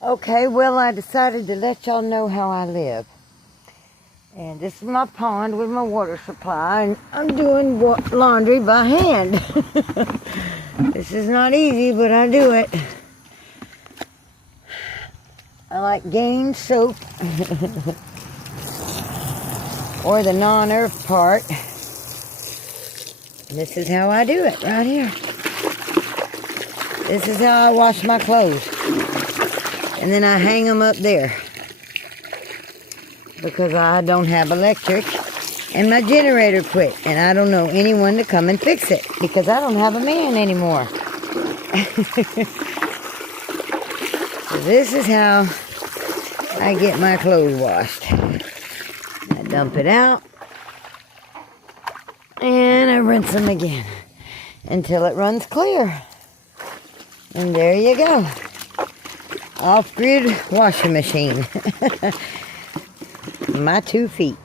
Okay, well, I decided to let y'all know how I live. And this is my pond with my water supply, and I'm doing laundry by hand. This is not easy, but I do it. I like Gain soap, or the non-earth part. This is how I do it, right here. This is how I wash my clothes. And then I hang them up there, because I don't have electric, and my generator quit, and I don't know anyone to come and fix it, because I don't have a man anymore. So this is how I get my clothes washed. I dump it out, and I rinse them again until it runs clear. And there you go. Off-grid washing machine. My 2 feet.